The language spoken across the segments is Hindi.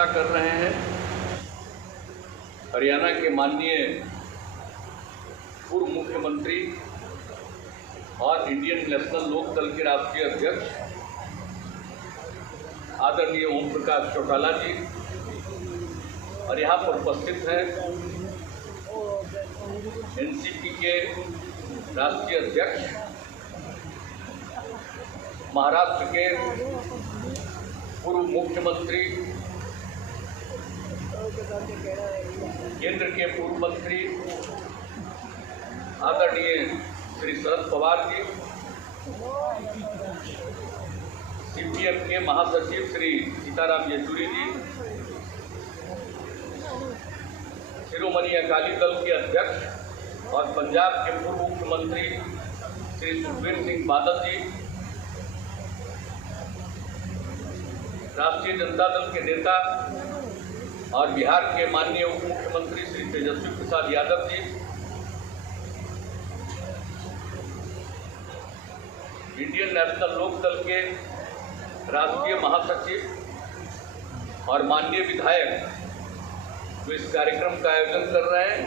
अध्यक्षता कर रहे हैं हरियाणा के माननीय पूर्व मुख्यमंत्री और इंडियन नेशनल लोकदल के राष्ट्रीय अध्यक्ष आदरणीय ओम प्रकाश चौटाला जी, और यहाँ पर उपस्थित हैं एनसीपी के राष्ट्रीय अध्यक्ष, महाराष्ट्र के पूर्व मुख्यमंत्री, केंद्र के पूर्व मंत्री आदरणीय श्री शरद पवार जी, सीपीएम के महासचिव श्री सीताराम येचुरी जी, शिरोमणि अकाली दल के अध्यक्ष और पंजाब के पूर्व मुख्यमंत्री श्री सुखबीर सिंह बादल जी, राष्ट्रीय जनता दल के नेता और बिहार के माननीय उप मुख्यमंत्री श्री तेजस्वी प्रसाद यादव जी, इंडियन नेशनल लोकदल के राष्ट्रीय महासचिव और माननीय विधायक जो इस कार्यक्रम का आयोजन कर रहे हैं,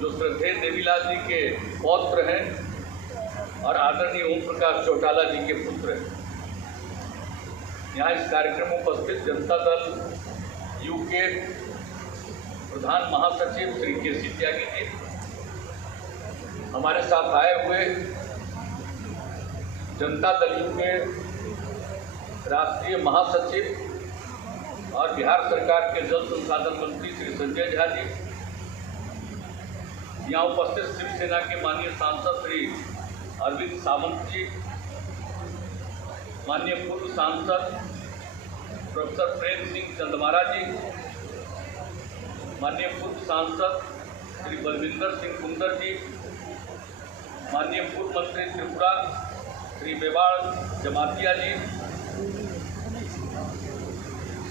जो श्रद्धेय देवीलाल जी के पौत्र हैं और आदरणीय ओम प्रकाश चौटाला जी के पुत्र हैं। यहाँ इस कार्यक्रम में उपस्थित जनता दल यूके प्रधान महासचिव श्री केसी त्यागी जी, हमारे साथ आए हुए जनता दल यूके राष्ट्रीय महासचिव और बिहार सरकार के जल संसाधन मंत्री श्री संजय झा जी, यहाँ उपस्थित शिवसेना के माननीय सांसद श्री अरविंद सावंत जी, माननीय पूर्व सांसद प्रोफेसर प्रेम सिंह चंदमारा जी, माननीय पूर्व सांसद श्री बलविंदर सिंह कुंदर जी, माननीय पूर्व मंत्री त्रिपुरा श्री मेवाड़ जमातिया जी,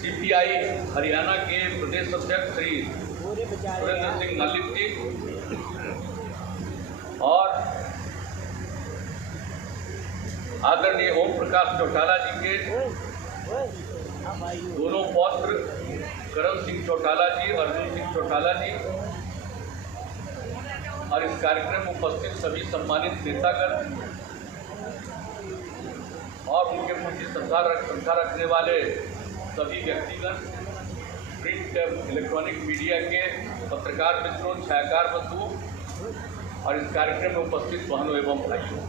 सीपीआई हरियाणा के प्रदेश अध्यक्ष श्री सुरेंद्र सिंह मल्लिक जी और आदरणीय ओम प्रकाश चौटाला जी के दोनों पौत्र करण सिंह चौटाला जी, अर्जुन सिंह चौटाला जी, और इस कार्यक्रम में उपस्थित सभी सम्मानित नेतागण और उनके प्रति श्रद्धा रखने वाले सभी व्यक्तिगण, प्रिंट इलेक्ट्रॉनिक मीडिया के पत्रकार मित्रों, छायाकार बंधुओं और इस कार्यक्रम में उपस्थित बहनों एवं भाइयों,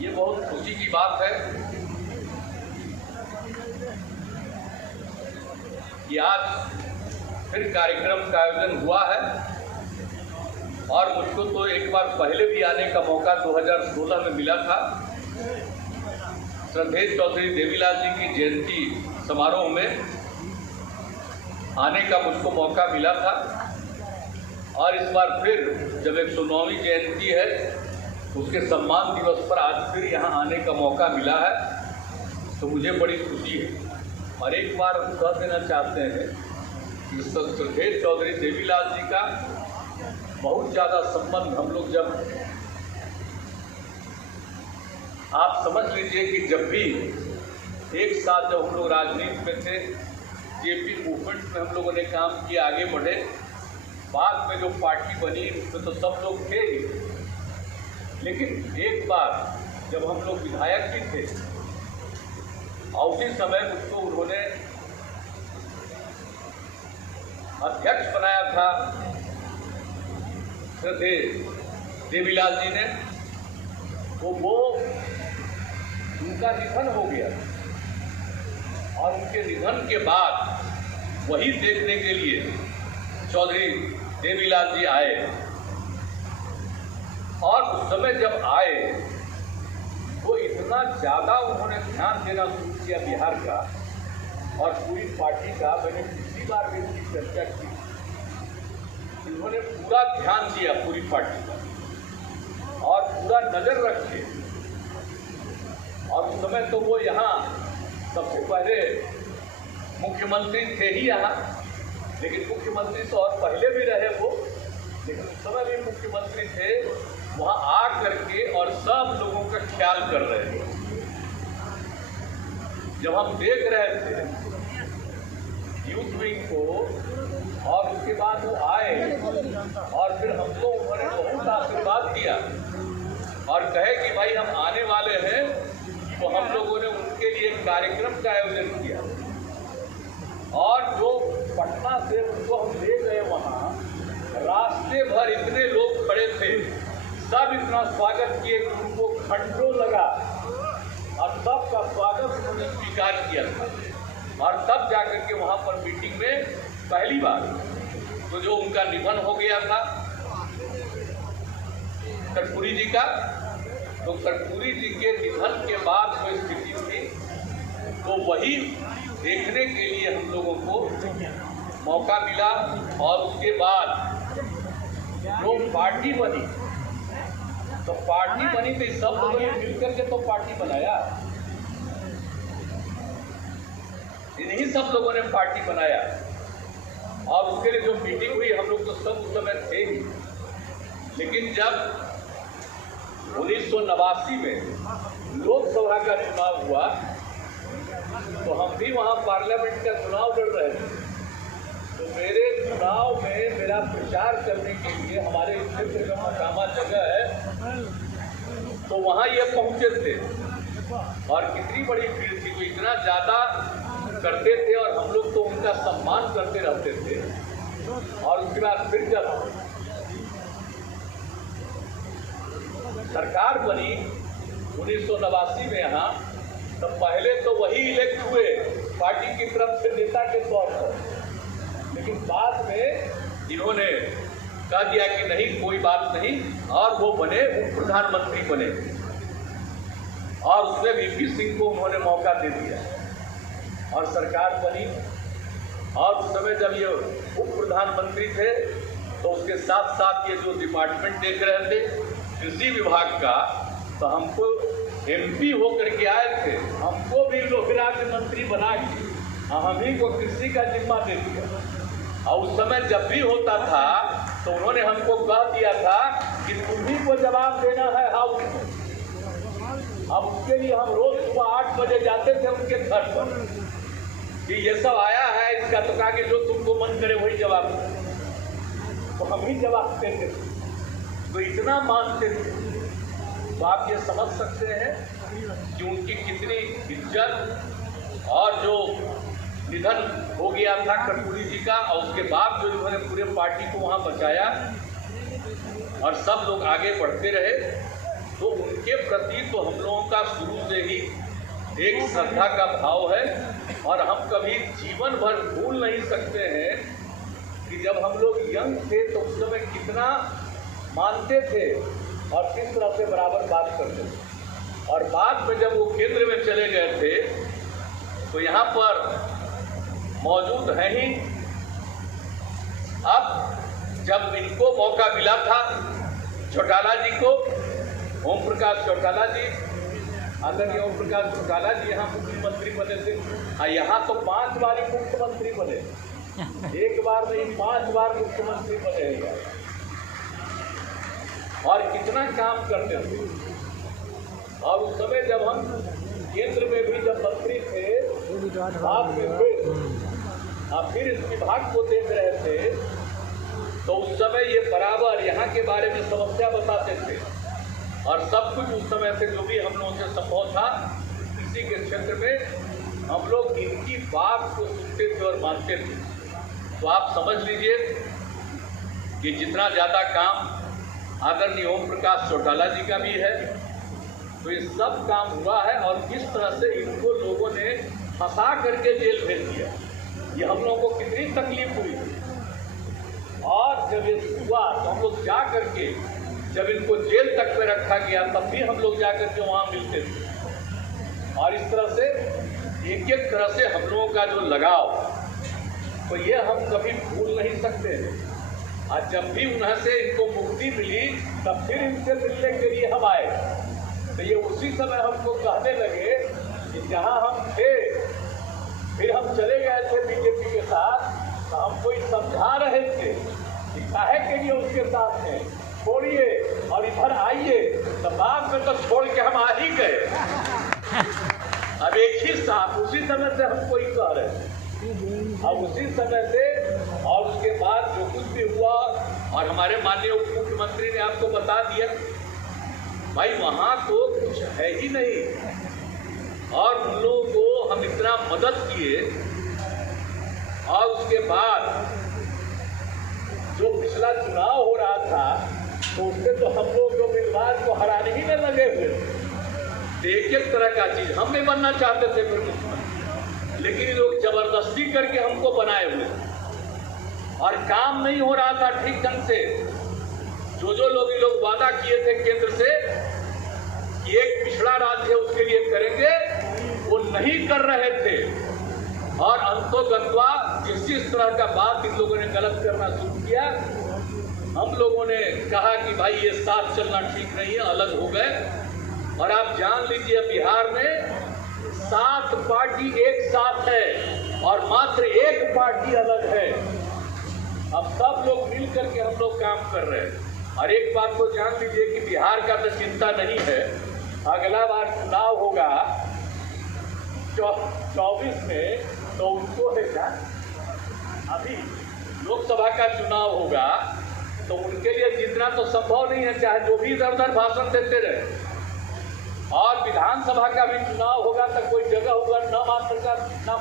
ये बहुत खुशी की बात है कि आज फिर कार्यक्रम का आयोजन हुआ है और मुझको तो एक बार पहले भी आने का मौका 2016 में मिला था। श्रद्धेय चौधरी देवीलाल जी की जयंती समारोह में आने का मुझको मौका मिला था और इस बार फिर जब 109वीं जयंती है उसके सम्मान दिवस पर आज फिर यहाँ आने का मौका मिला है, तो मुझे बड़ी खुशी है। और एक बार कह देना चाहते हैं कि श्रद्धेय चौधरी देवीलाल जी का बहुत ज़्यादा संबंध हम लोग जब आप समझ लीजिए कि जब भी एक साथ जब हम लोग राजनीति में थे, जेपी मूवमेंट में हम लोगों ने काम किया, आगे बढ़े, बाद में जो पार्टी बनी उसमें तो सब लोग थे ही, लेकिन एक बार जब हम लोग विधायक भी थे और उसी समय मुझको उन्होंने अध्यक्ष बनाया था श्रद्धेय देवीलाल जी ने, तो वो उनका निधन हो गया और उनके निधन के बाद वही देखने के लिए चौधरी देवीलाल जी आए और उस समय जब आए तो इतना ज़्यादा उन्होंने ध्यान देना शुरू किया बिहार का और पूरी पार्टी का। मैंने पिछली बार भी इसकी चर्चा की, उन्होंने पूरा ध्यान दिया पूरी पार्टी का और पूरा नज़र रखे। और उस समय तो वो यहाँ सबसे पहले मुख्यमंत्री थे ही यहाँ, लेकिन मुख्यमंत्री तो और पहले भी रहे वो, लेकिन उस समय भी मुख्यमंत्री थे, वहाँ आ करके और सब लोगों का ख्याल कर रहे थे। जब हम देख रहे थे और जो पटना से उनको हम ले गए वहाँ, रास्ते भर इतने लोग खड़े थे, सब इतना स्वागत किए कि उनको घंटों लगा और सबका स्वागत उन्होंने स्वीकार किया था। और तब जाकर के वहाँ पर मीटिंग में पहली बार तो जो उनका निधन हो गया था कर्पूरी जी का, तो कर्पूरी जी के निधन के बाद जो स्थिति थी, तो वही देखने के लिए हम लोगों को मौका मिला। और उसके बाद जो पार्टी बनी, तो पार्टी बनी तो सब लोगों ने मिलकर के तो पार्टी बनाया, इन्हीं सब लोगों ने पार्टी बनाया। और उसके लिए जो मीटिंग हुई, हम लोग तो सब उस समय थे ही। लेकिन जब 1989 में लोकसभा का चुनाव हुआ, तो हम भी वहाँ पार्लियामेंट का चुनाव लड़ रहे थे। तो मेरे चुनाव में मेरा प्रचार करने के लिए हमारे क्षेत्र का मकामा जगह है, तो वहाँ ये पहुँचे थे और कितनी बड़ी भीड़ थी, तो इतना ज़्यादा करते थे और हम लोग तो उनका सम्मान करते रहते थे। और उसके बाद फिर जब सरकार बनी 1989 में यहाँ, तो पहले तो वही इलेक्ट हुए पार्टी की तरफ से नेता के तौर पर, लेकिन बाद में इन्होंने कह दिया कि नहीं कोई बात नहीं, और वो बने प्रधानमंत्री बने और उसमें वीपी सिंह को उन्होंने मौका दे दिया और सरकार बनी। और उस समय जब ये उप प्रधानमंत्री थे, तो उसके साथ साथ ये जो डिपार्टमेंट देख रहे थे कृषि विभाग का, तो हमको MP होकर के आए थे, हमको भी लोग राज्य मंत्री बना के हम ही को कृषि का जिम्मा दे दिया। और उस समय जब भी होता था तो उन्होंने हमको कह दिया था कि तुम्ही को जवाब देना है हाउस में। अब उसके लिए हम रोज सुबह 8 बजे जाते थे उनके घर पर कि ये सब आया है इसका, तो कहा कि जो तुमको मन करे वही जवाब दो, तो हम ही जवाब देते थे। तो इतना मानते थे, तो आप ये समझ सकते हैं कि उनकी कितनी इज्जत। और जो निधन हो गया था कर्पूरी जी का, और उसके बाद जो इन्होंने पूरे पार्टी को वहाँ बचाया और सब लोग आगे बढ़ते रहे, तो उनके प्रति तो हम लोगों का शुरू से ही एक श्रद्धा का भाव है। और हम कभी जीवन भर भूल नहीं सकते हैं कि जब हम लोग यंग थे तो उस समय कितना मानते थे और किस तरह से बराबर बात करते थे। और बाद में जब वो केंद्र में चले गए थे, तो यहाँ पर मौजूद हैं ही। अब जब इनको मौका मिला था, चौटाला जी को, ओम प्रकाश चौटाला जी, आदरणीय ओम प्रकाश चौटाला जी यहाँ मुख्यमंत्री बने थे। हाँ, यहाँ तो 5 बार ही मुख्यमंत्री बने, एक बार नहीं 5 बार मुख्यमंत्री बने हैं। और कितना काम करते थे। और उस समय जब हम केंद्र में भी जब मंत्री थे, बाद में फिर इस विभाग को देख रहे थे, तो उस समय ये बराबर यहाँ के बारे में समस्या बताते थे। और सब कुछ उस समय से जो भी हम लोगों से संभव था कृषि के क्षेत्र में, हम लोग इनकी बात को सुनते थे और मानते थे। तो आप समझ लीजिए कि जितना ज़्यादा काम आदरणीय ओम प्रकाश चौटाला जी का भी है, तो ये सब काम हुआ है। और किस तरह से इनको लोगों ने फंसा करके जेल भेज दिया, ये हम लोगों को कितनी तकलीफ हुई। और जब ये हुआ तो हम लोग जा करके, जब इनको जेल तक में रखा गया, तब भी हम लोग जा करके वहाँ मिलते थे। और इस तरह से एक एक तरह से हम लोगों का जो लगाव, तो ये हम कभी भूल नहीं सकते हैं। और जब भी उन्हें से इनको मुक्ति मिली, तब फिर इनसे मिलने के लिए हम आए। तो ये उसी समय हमको कहने लगे कि जहाँ हम थे, फिर हम चले गए थे बीजेपी के साथ, तो हमको समझा रहे थे कि काहे के लिए उसके साथ हैं, छोड़िए और इधर आइए। तो बाद में तो छोड़ के हम आ ही गए। अब एक ही साथ उसी समय से हमको ही कह रहे थे, और उसी समय से। और उसके बाद जो कुछ भी हुआ, और हमारे माननीय उप मुख्यमंत्री ने आपको बता दिया, भाई वहाँ तो कुछ है ही नहीं। और उन लोगों को हम इतना मदद किए और उसके बाद जो पिछला चुनाव हो रहा था तो उसमें तो हम लोग जो उम्मीदवार को हराने ही में लगे हुए, एक एक तरह का चीज हम नहीं बनना चाहते थे फिर मुख्यमंत्री, लेकिन ये लोग जबरदस्ती करके हमको बनाए हुए और काम नहीं हो रहा था ठीक ढंग से। जो लोग ये लोग वादा किए थे केंद्र से कि एक पिछड़ा राज्य है उसके लिए करेंगे, वो नहीं कर रहे थे और अंतोगत्वा जिस तरह का बात इन लोगों ने गलत करना शुरू किया, हम लोगों ने कहा कि भाई ये साथ चलना ठीक नहीं है, अलग हो गए। और आप जान लीजिए बिहार में 7 पार्टी एक साथ है और मात्र एक पार्टी अलग है। अब सब लोग मिल करके हम लोग काम कर रहे हैं। और एक बात तो जान लीजिए कि बिहार का तो चिंता नहीं है, अगला बार चुनाव होगा 24 में, तो उनको है क्या, अभी लोकसभा का चुनाव होगा तो उनके लिए जीतना तो संभव नहीं है, चाहे जो भी इधर उधर भाषण देते रहे। और विधानसभा का भी चुनाव होगा तो कोई जगह होगा नाम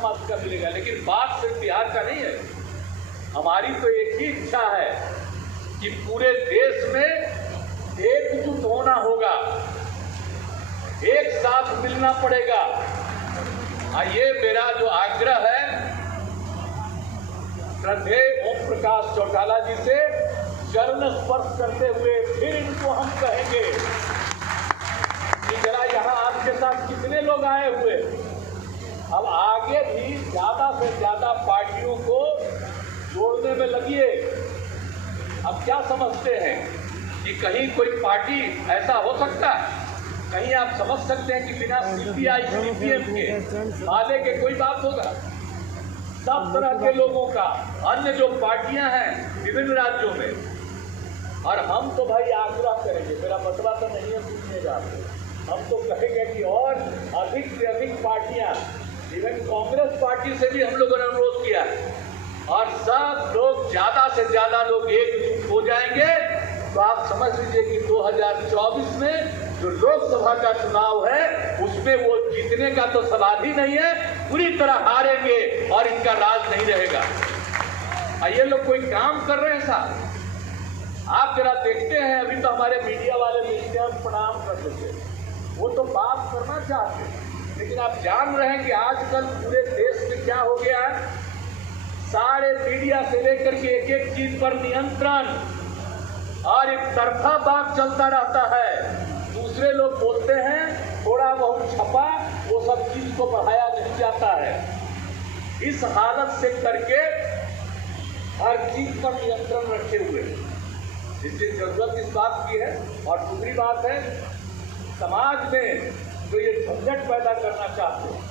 मात्र का मिलेगा। लेकिन बात सिर्फ बिहार का नहीं है, हमारी तो एक ही इच्छा है कि पूरे देश में एकजुट होना होगा, एक साथ मिलना पड़ेगा। ये मेरा जो आग्रह है श्रद्धेय ओम प्रकाश चौटाला जी से चरण स्पर्श करते हुए फिर इनको हम कहेंगे कि जरा यहाँ आपके साथ कितने लोग आए हुए, अब आगे भी ज्यादा से ज्यादा पार्टियों को जोड़ने में लगिए। अब क्या समझते हैं कि कहीं कोई पार्टी ऐसा हो सकता है, कहीं आप समझ सकते हैं कि बिना सीपीआई सीपीएम के माले के कोई बात होगा? सब तरह के लोगों का, अन्य जो पार्टियां हैं विभिन्न राज्यों में। और हम तो भाई आग्रह करेंगे, मेरा मतलब तो नहीं है सुनिएगा, हम तो कहेंगे कि और अधिक से अधिक पार्टियां, इवन कांग्रेस पार्टी से भी हम लोगों ने अनुरोध किया है, और सब लोग ज्यादा से ज्यादा लोग एकजुट हो जाएंगे तो आप समझ लीजिए कि 2024 में जो लोकसभा का चुनाव है उसमें वो जीतने का तो सवाल ही नहीं है, पूरी तरह हारेंगे और इनका राज नहीं रहेगा। ये लोग कोई काम कर रहे हैं साहब, आप जरा देखते हैं, अभी तो हमारे मीडिया वाले मिलते हैं प्रणाम कर देते, वो तो बात करना चाहते हैं, लेकिन आप जान रहे हैं कि आजकल पूरे देश में क्या हो गया है, सारे मीडिया से लेकर के एक एक चीज पर नियंत्रण और एक तरफा बात चलता रहता है। दूसरे लोग बोलते हैं, थोड़ा बहुत छपा, वो सब चीज को बढ़ाया नहीं जाता है। इस हालत से करके हर चीज पर नियंत्रण रखे हुए, इसलिए जरूरत इस बात की है। और दूसरी बात है, समाज में जो ये झंझट पैदा करना चाहते हैं,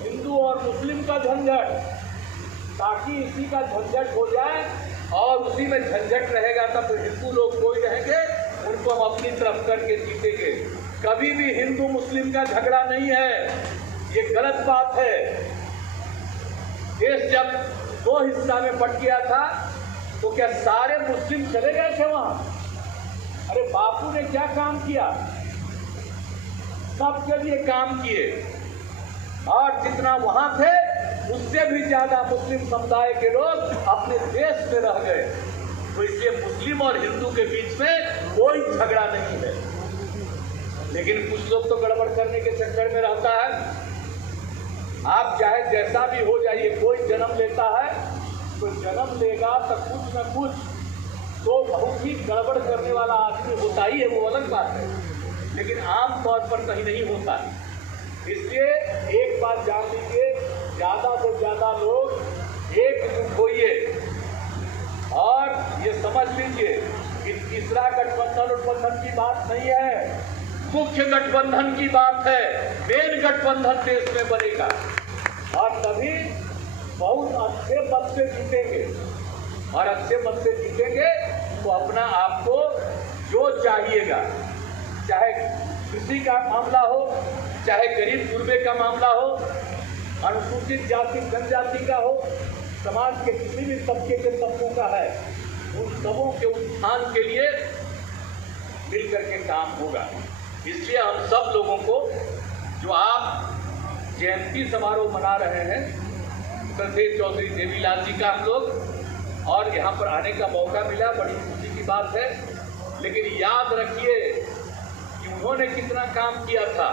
हिंदू और मुस्लिम का झंझट, ताकि इसी का झंझट हो जाए और उसी में झंझट रहेगा तब तो हिंदू लोग कोई रहेंगे, उनको हम अपनी तरफ करके जीतेंगे। कभी भी हिंदू मुस्लिम का झगड़ा नहीं है, ये गलत बात है। देश जब 2 हिस्सा में बंट गया था तो क्या सारे मुस्लिम चले गए थे वहां? अरे बापू ने क्या काम किया, सबके लिए काम किए, और जितना वहां थे उससे भी ज्यादा मुस्लिम समुदाय के लोग अपने देश में रह गए। तो इसलिए मुस्लिम और हिंदू के बीच में कोई झगड़ा नहीं है। लेकिन कुछ लोग तो गड़बड़ करने के चक्कर में रहता है। आप चाहे जैसा भी हो जाइए, कोई जन्म लेता है तो जन्म लेगा तो कुछ न कुछ तो बहुत ही गड़बड़ करने वाला आदमी होता ही है, वो अलग बात है, लेकिन आम तौर पर कहीं नहीं होता। इसलिए एक बात जान लीजिए, ज्यादा से ज्यादा लोग एकजुट होइए और ये समझ लीजिए कि तीसरा गठबंधन की बात नहीं है, मुख्य गठबंधन की बात है। मेन गठबंधन देश में बनेगा और तभी बहुत अच्छे मत से जीतेंगे, और अच्छे मत से जीतेंगे तो अपना आपको जो चाहिएगा, चाहे कृषि का मामला हो, चाहे गरीब गुरबे का मामला हो, अनुसूचित जाति जनजाति का हो, समाज के किसी भी तबके के तबकों का है, उन सबों के उत्थान के लिए मिलकर के काम होगा। इसलिए हम सब लोगों को, जो आप जयंती समारोह मना रहे हैं, श्रद्धेय चौधरी देवीलाल जी का हम लोग और यहाँ पर आने का मौका मिला, बड़ी खुशी की बात है। लेकिन याद रखिए कि उन्होंने कितना काम किया था।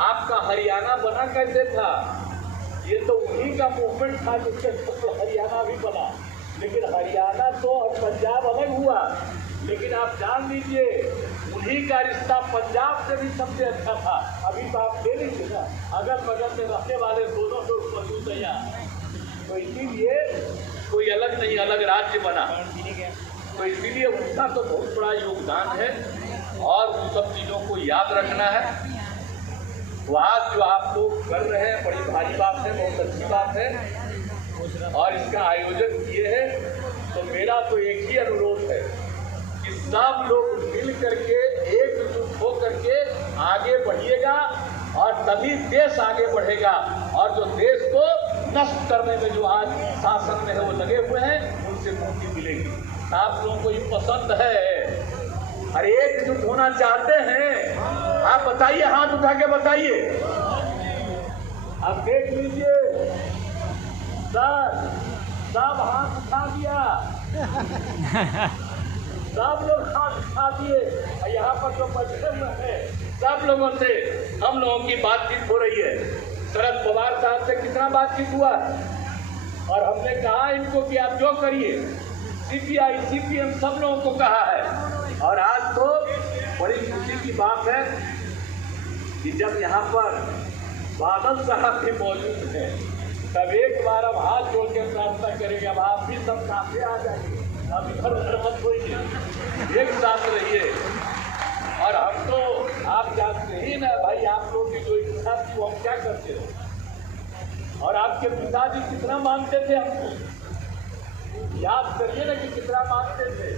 आपका हरियाणा बना कैसे था? ये तो उन्हीं का मूवमेंट था जिससे तो हरियाणा भी बना। लेकिन हरियाणा तो और पंजाब अलग हुआ, लेकिन आप जान लीजिए उन्हीं का रिश्ता पंजाब से भी सबसे अच्छा था। अभी तो आप ले लीजिए ना, अगल बगल में रहने वाले दोनों लोग मौजूद हैं यहाँ, तो इसीलिए कोई अलग नहीं, अलग राज्य बना। तो इसीलिए उनका तो बहुत बड़ा योगदान है और उन सब चीज़ों को याद रखना है। तो आज जो आप लोग कर रहे हैं बड़ी भारी बात है, बहुत अच्छी बात है और इसका आयोजन किए हैं। तो मेरा तो एक ही अनुरोध है कि सब लोग मिल करके एकजुट हो करके आगे बढ़िएगा और तभी देश आगे बढ़ेगा। और जो देश को नष्ट करने में जो आज शासन में है वो लगे हुए हैं, उनसे मुक्ति मिलेगी। आप लोगों को ये पसंद है, अरे एकजुट होना चाहते हैं? आप बताइए, हाथ उठा के बताइए। अब देख लीजिए सर, सब हाथ उठा दिया, सब लोग हाथ उठा दिए। यहाँ पर जो बैठे हुए हैं सब लोगों से हम लोगों की बातचीत हो रही है। शरद पवार साहब से कितना बातचीत हुआ और हमने कहा इनको कि आप जो करिए, सीपीआई सीपीएम सब लोगों को कहा है। और आज तो बड़ी खुशी की बात है कि जब यहाँ पर बादल साहब भी मौजूद हैं, तब एक बार हम हाथ जोड़ के प्रार्थना करेंगे। अब आप भी सब सामने आ जाइए, अब इधर उधर मत होइए, एक साथ रहिए। और हम तो आप जानते ही ना भाई, आप लोगों की जो इच्छा थी वो हम क्या करते थे। और आपके पिताजी कितना मानते थे हमको, याद करिए ना कि कितना मानते थे।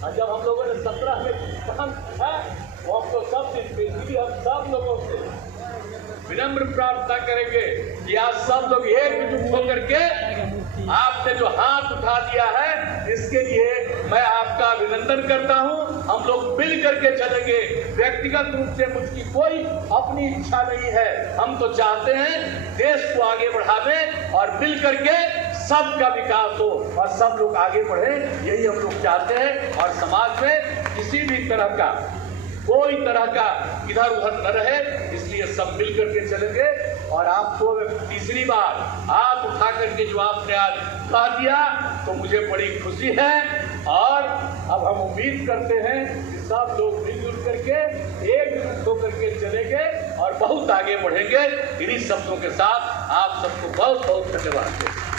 और जब हम लोगों ने 17 में काम किया वो हम तो सब दिन पे, इसलिए हम सब लोगों से विनम्र प्रार्थना करेंगे कि आज सब लोग एकजुट होकर के आपने जो हाथ उठा दिया है इसके लिए मैं आपका अभिनंदन करता हूं। हम लोग मिल करके चलेंगे। व्यक्तिगत रूप से मुझकी कोई अपनी इच्छा नहीं है, हम तो चाहते हैं देश को आगे बढ़ावे और मिल करके सबका विकास हो और सब लोग आगे बढ़े, यही हम लोग चाहते हैं। और समाज में किसी भी तरह का कोई तरह का इधर उधर न रहे, इसलिए सब मिल करके चलेंगे। और आपको तीसरी बार हाथ उठा करके जो आपने आज कह दिया तो मुझे बड़ी खुशी है। और अब हम उम्मीद करते हैं कि सब लोग मिलजुल करके एकजुट होकर के चलेंगे और बहुत आगे बढ़ेंगे। इन्हीं शब्दों के साथ आप सबको बहुत बहुत धन्यवाद।